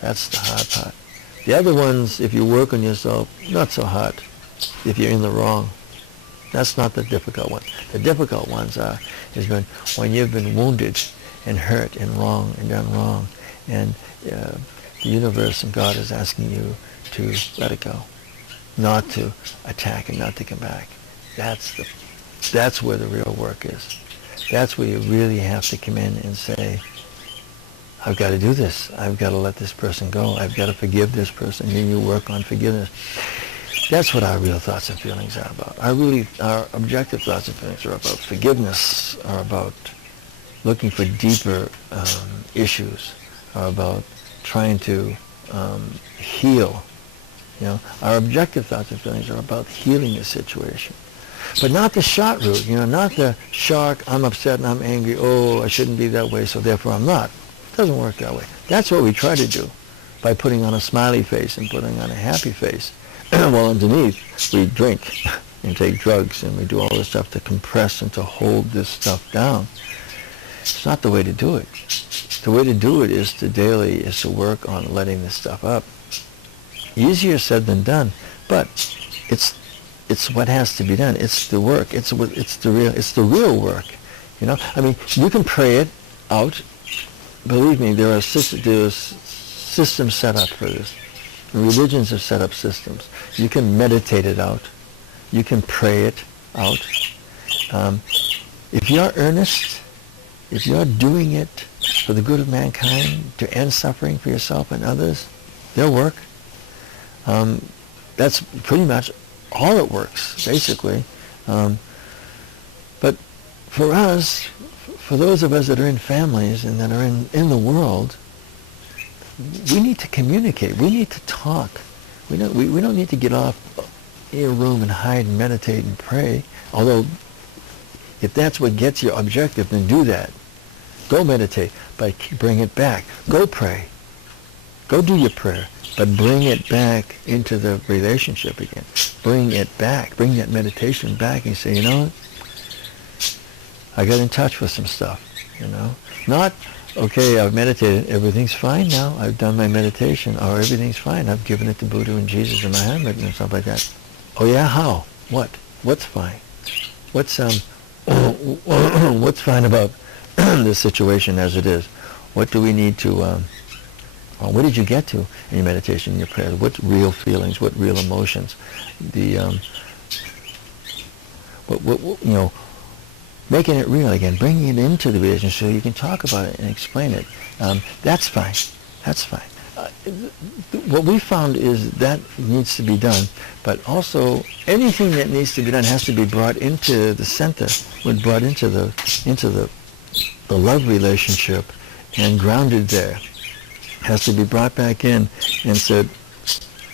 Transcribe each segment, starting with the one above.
That's the hard part. The other ones, if you work on yourself, not so hard if you're in the wrong. That's not the difficult one. The difficult ones is when you've been wounded and hurt and wrong and done wrong, and the universe and God is asking you to let it go, not to attack and not to come back. That's where the real work is. That's where you really have to come in and say, I've got to do this. I've got to let this person go. I've got to forgive this person. And then you work on forgiveness. That's what our real thoughts and feelings are about. Our objective thoughts and feelings are about forgiveness, are about looking for deeper issues, are about trying to heal. Our objective thoughts and feelings are about healing a situation. But not the short route, not the shark, I'm upset and I'm angry, oh, I shouldn't be that way, so therefore I'm not. It doesn't work that way. That's what we try to do by putting on a smiley face and putting on a happy face. While underneath, we drink and take drugs and we do all this stuff to compress and to hold this stuff down. It's not the way to do it. The way to do it is to work on letting this stuff up. Easier said than done, but it's what has to be done. It's the work. It's the real work. I mean, you can pray it out. Believe me, there are systems set up for this. Religions have set up systems. You can meditate it out. You can pray it out. If you're earnest, if you're doing it for the good of mankind, to end suffering for yourself and others, their work, that's pretty much all it works, basically. But for us, for those of us that are in families and that are in the world, we need to communicate. We need to talk. We don't need to get off in a room and hide and meditate and pray. Although, if that's what gets your objective, then do that. Go meditate, but bring it back. Go pray. Go do your prayer, but bring it back into the relationship again. Bring it back. Bring that meditation back and say, what? I got in touch with some stuff, Not, okay, I've meditated, everything's fine now, I've done my meditation, or everything's fine, I've given it to Buddha and Jesus in my handwritten and stuff like that. Oh yeah, how? What? What's fine? What's fine about this situation as it is? What do we need to, what did you get to in your meditation, in your prayer? What real feelings, what real emotions? Making it real again, bringing it into the relationship so you can talk about it and explain it. That's fine. That's fine. What we found is that needs to be done, but also anything that needs to be done has to be brought into the center, brought into the love relationship and grounded there. Has to be brought back in and said,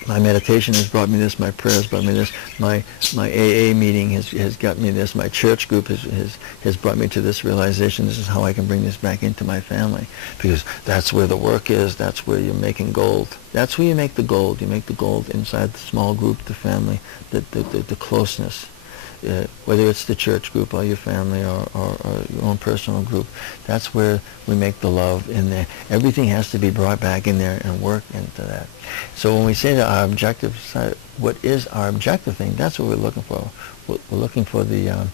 my meditation has brought me this, my prayer has brought me this, my AA meeting has got me this, my church group has brought me to this realization, this is how I can bring this back into my family. Because that's where the work is, that's where you're making gold. That's where you make the gold. You make the gold inside the small group, the family, the closeness. Whether it's the church group or your family or your own personal group, that's where we make the love in there. Everything has to be brought back in there and work into that. So when we say that our objective, what is our objective thing, that's what we're looking for. We're looking for we're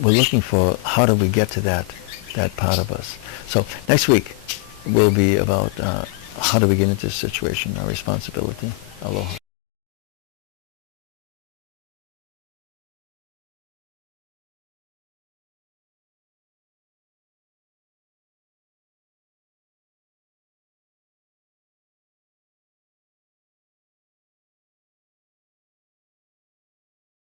looking for how do we get to that part of us. So next week will be about how do we get into this situation, our responsibility. Aloha.